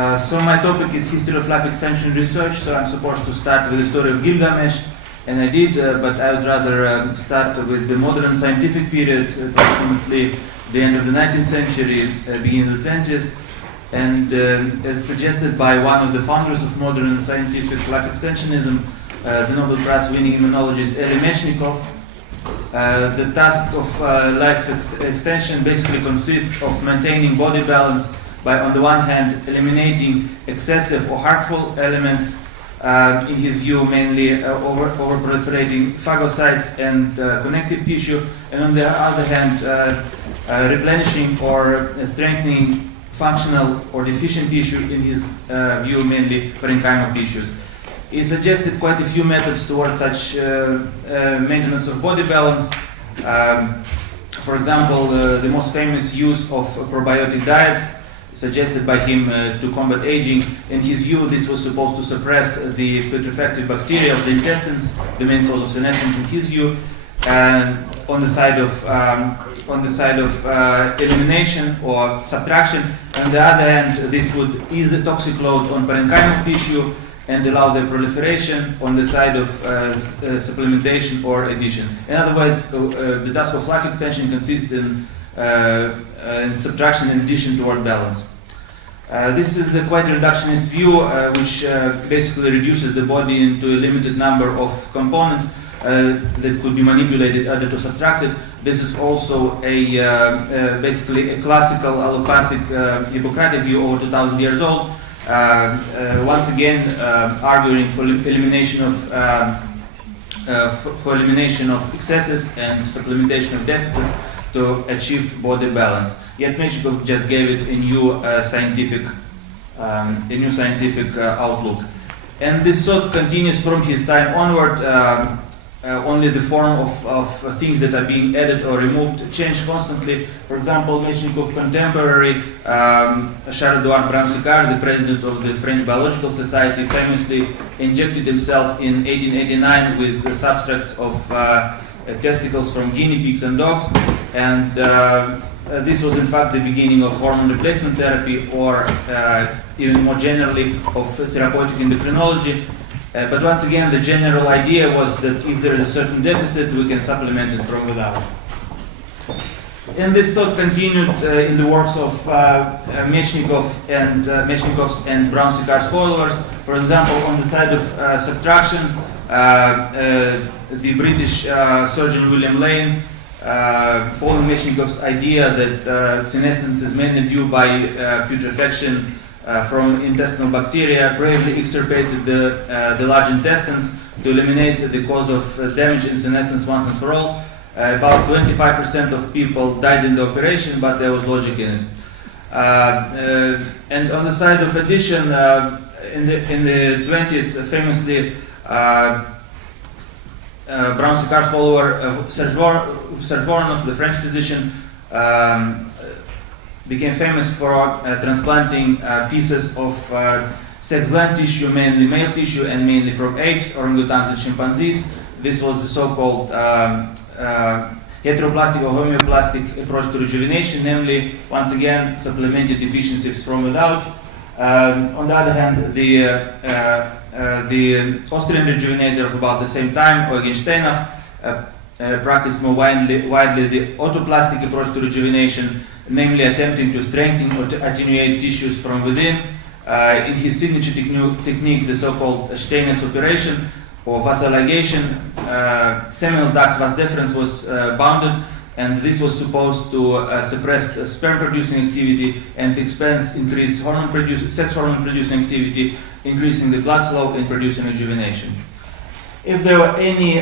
So my topic is history of life extension research, so I'm supposed to start with the story of Gilgamesh, and I did, but I would rather start with the modern scientific period, approximately the end of the 19th century, beginning of the 20th, and as suggested by one of the founders of modern scientific life extensionism, the Nobel Prize winning immunologist Ilia Metchnikoff. The task of life extension basically consists of maintaining body balance by, on the one hand, eliminating excessive or harmful elements, in his view mainly over-proliferating phagocytes and connective tissue, and on the other hand, replenishing or strengthening functional or deficient tissue, in his view mainly parenchymal tissues. He suggested quite a few methods towards such maintenance of body balance. For example, the most famous use of probiotic diets suggested by him to combat aging. In his view, this was supposed to suppress the putrefactive bacteria of the intestines, the main cause of senescence in his view. And on the side of elimination or subtraction, on the other hand, this would ease the toxic load on parenchymal tissue and allow the proliferation on the side of supplementation or addition. In other words, the task of life extension consists in subtraction and addition toward balance. This is a quite reductionist view, which basically reduces the body into a limited number of components that could be manipulated, added or subtracted. This is also basically a classical allopathic Hippocratic view over 2,000 years old. Once again, arguing for elimination of excesses and supplementation of deficits to achieve body balance. Yet Metchnikoff just gave it a new scientific outlook, and this thought continues from his time onward. Only the form of things that are being added or removed change constantly. For example, Metchnikoff's contemporary Charles-Édouard Brown-Séquard, the president of the French Biological Society, famously injected himself in 1889 with the substracts of testicles from guinea pigs and dogs, and this was in fact the beginning of hormone replacement therapy, or even more generally of therapeutic endocrinology. But once again, the general idea was that if there is a certain deficit, we can supplement it from without. And this thought continued in the works of Metchnikoff and Brown-Séquard's followers. For example, on the side of subtraction, the British surgeon William Lane, following Metchnikoff's idea that senescence is mainly due by putrefaction from intestinal bacteria, bravely extirpated the large intestines to eliminate the cause of damage in senescence once and for all. About 25% of people died in the operation, but there was logic in it. And on the side of addition, in the 20s, famously, Brown-Séquard's follower, Serge Voronov, the French physician, became famous for transplanting pieces of sex gland tissue, mainly male tissue, and mainly from apes, orangutans, and chimpanzees. This was the so-called heteroplastic or homeoplastic approach to rejuvenation, namely, once again, supplemented deficiencies from without. On the other hand, the Austrian rejuvenator of about the same time, Eugen Steinach, practiced more widely the autoplastic approach to rejuvenation, namely attempting to strengthen or to attenuate tissues from within. In his signature technique, the so-called Steinach's operation or vasoligation, seminal ducts vas deferens was bounded, and this was supposed to suppress sperm-producing activity and increase sex hormone-producing activity, increasing the blood flow and producing rejuvenation. If there were any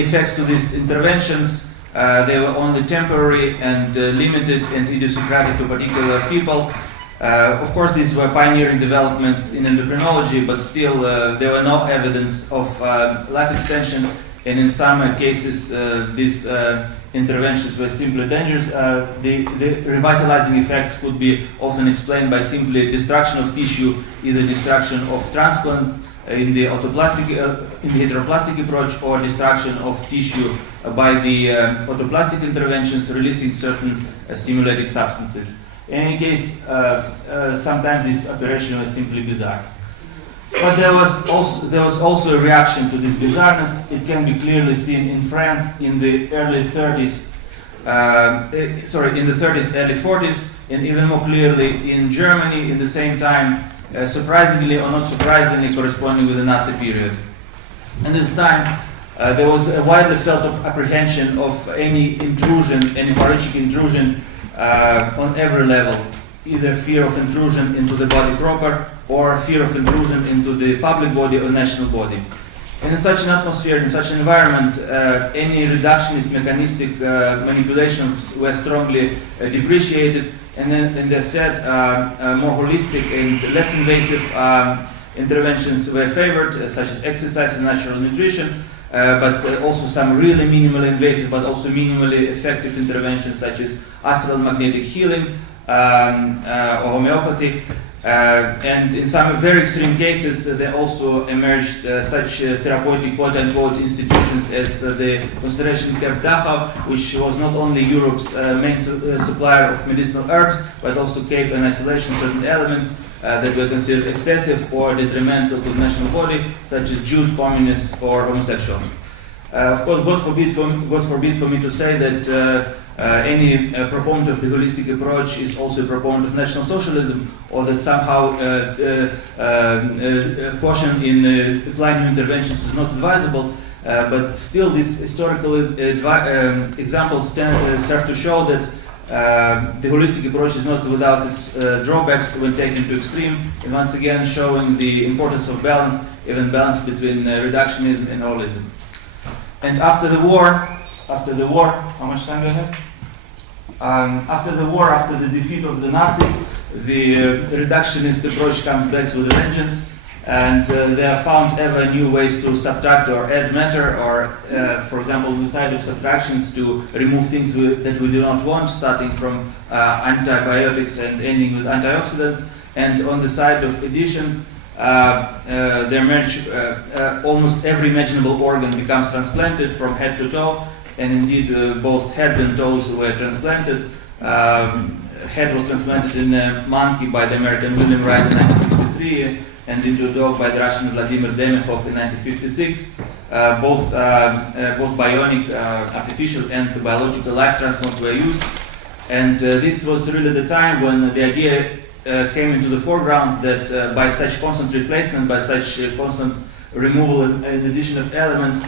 effects to these interventions, they were only temporary and limited and idiosyncratic to particular people. Of course, these were pioneering developments in endocrinology, but still there were no evidence of life extension, and in some cases these interventions were simply dangerous. The revitalizing effects could be often explained by simply destruction of tissue, either destruction of transplant in the heteroplastic approach, or destruction of tissue by the autoplastic interventions, releasing certain stimulating substances. In any case, sometimes this operation was simply bizarre. But there was also a reaction to this bizarreness. It can be clearly seen in France in the early 30s, in the 30s, early 40s, and even more clearly in Germany in the same time, surprisingly or not surprisingly corresponding with the Nazi period. And this time, there was a widely felt apprehension of any intrusion, any pharyngeal intrusion on every level, either fear of intrusion into the body proper or fear of intrusion into the public body or national body. And in such an atmosphere, in such an environment, any reductionist mechanistic manipulations were strongly depreciated, and then instead more holistic and less invasive interventions were favored, such as exercise and natural nutrition, but also some really minimally invasive but also minimally effective interventions such as astral magnetic healing or homeopathy. And in some very extreme cases, there also emerged such therapeutic quote-unquote institutions as the Constellation Cape Dachau, which was not only Europe's main supplier of medicinal herbs, but also kept in isolation certain elements that were considered excessive or detrimental to the national body, such as Jews, communists, or homosexuals. Of course, God forbid for me to say that any proponent of the holistic approach is also a proponent of National Socialism, or that somehow caution in applying new interventions is not advisable. But still, these historical examples serve to show that the holistic approach is not without its drawbacks when taken to extreme, and once again showing the importance of balance, even balance between reductionism and holism. And after the war, how much time do I have? After the war, after the defeat of the Nazis, the reductionist approach comes back with a vengeance, and they have found ever new ways to subtract or add matter, or, for example, on the side of subtractions, to remove things that we do not want, starting from antibiotics and ending with antioxidants, and on the side of additions, almost every imaginable organ becomes transplanted from head to toe, and indeed both heads and toes were transplanted. Head was transplanted in a monkey by the American William Wright in 1963, and into a dog by the Russian Vladimir Demihov in 1956. Both bionic, artificial, and biological life transplant were used, and this was really the time when the idea came into the foreground that by such constant replacement, by such constant removal and addition of elements,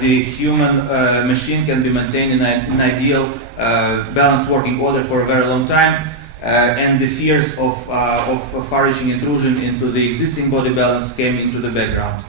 the human machine can be maintained in an ideal balanced working order for a very long time, and the fears of far-reaching intrusion into the existing body balance came into the background.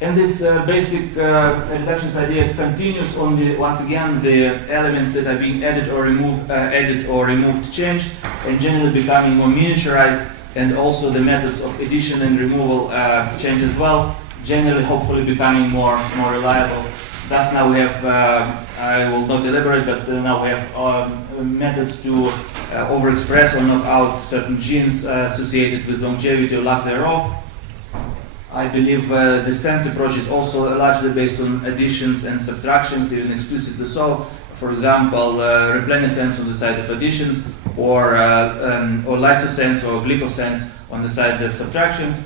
And this basic reductionist idea continues on once again the elements that are being added or removed change, and generally becoming more miniaturized, and also the methods of addition and removal change as well, generally hopefully becoming more reliable. Thus now we have, I will not elaborate, but now we have methods to overexpress or knock out certain genes associated with longevity or lack thereof. I believe the sense approach is also largely based on additions and subtractions, even explicitly so. For example, replenisense on the side of additions, or lysosense or glycosense on the side of subtractions.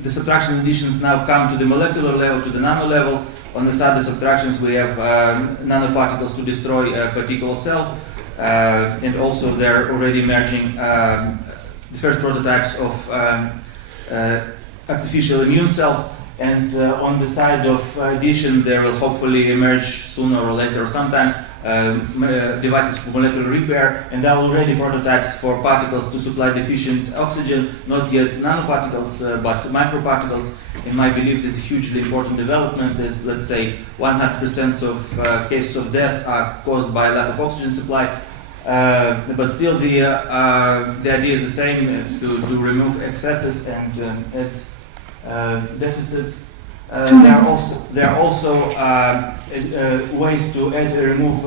The subtraction additions now come to the molecular level, to the nano level. On the side of subtractions, we have nanoparticles to destroy particle cells. And also they're already emerging the first prototypes of artificial immune cells, and on the side of addition there will hopefully emerge sooner or later or sometimes devices for molecular repair, and there are already prototypes for particles to supply deficient oxygen, not yet nanoparticles but microparticles. In my belief, this is a hugely important development, as let's say 100% of cases of death are caused by lack of oxygen supply. But still the idea is the same, to remove excesses and add deficits. There are also ways to add and remove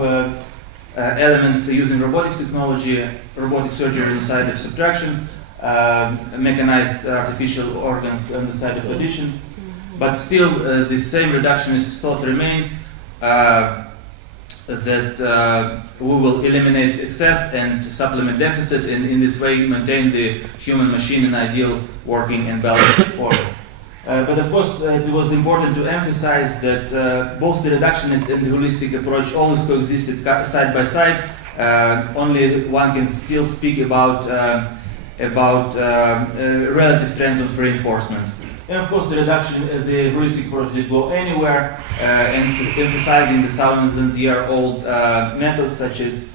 elements using robotics technology, robotic surgery on the side of subtractions, mechanized artificial organs on the side of additions. But still, the same reductionist thought remains. we will eliminate excess and supplement deficit, and in this way maintain the human machine in ideal working and balanced order. But of course, it was important to emphasize that both the reductionist and the holistic approach always coexisted side by side. Only one can still speak about relative trends of reinforcement. And of course, the holistic approach did go anywhere, emphasizing the 1,000-year-old methods such as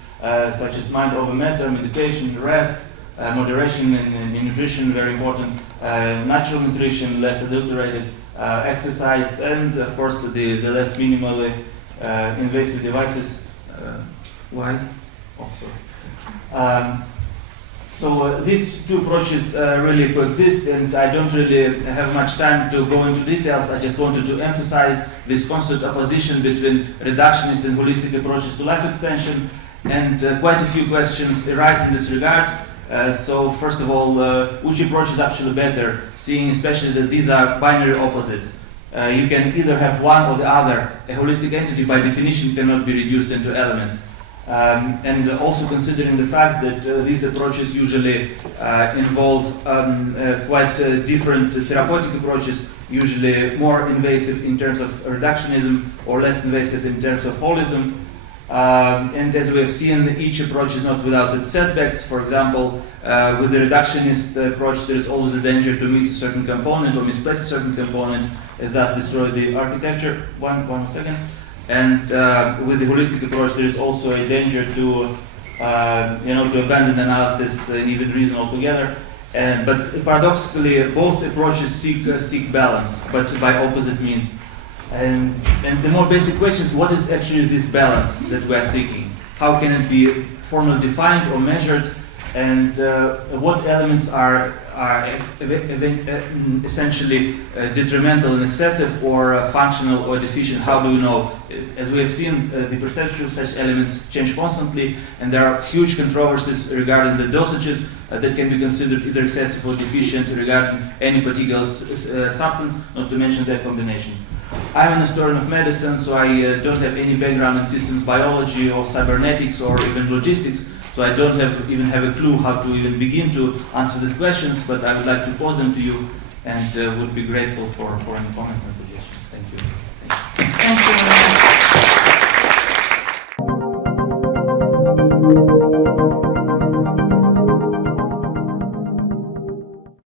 mind over matter, meditation, rest, moderation in nutrition, very important, natural nutrition, less adulterated, exercise, and of course the less minimally invasive devices. Why? Oh, sorry. So these two approaches really coexist, and I don't really have much time to go into details. I just wanted to emphasize this constant opposition between reductionist and holistic approaches to life extension, and quite a few questions arise in this regard. So first of all, which approach is actually better, seeing especially that these are binary opposites. You can either have one or the other. A holistic entity by definition cannot be reduced into elements. And also considering the fact that these approaches usually involve quite different therapeutic approaches, usually more invasive in terms of reductionism or less invasive in terms of holism. And as we have seen, each approach is not without its setbacks. For example, with the reductionist approach, there is always a danger to miss a certain component or misplace a certain component, and thus destroy the architecture. One second. And with the holistic approach, there is also a danger to abandon analysis and even reason altogether. But paradoxically, both approaches seek balance, but by opposite means. And the more basic question is, what is actually this balance that we are seeking? How can it be formally defined or measured? And what elements are essentially detrimental and excessive, or functional or deficient? How do we know? As we have seen, the perception of such elements change constantly, and there are huge controversies regarding the dosages that can be considered either excessive or deficient regarding any particular substance, not to mention their combinations. I'm an historian of medicine, so I don't have any background in systems biology or cybernetics or even logistics. So I don't even have a clue how to even begin to answer these questions, but I would like to pose them to you, and would be grateful for any comments and suggestions. Thank you. Thank you.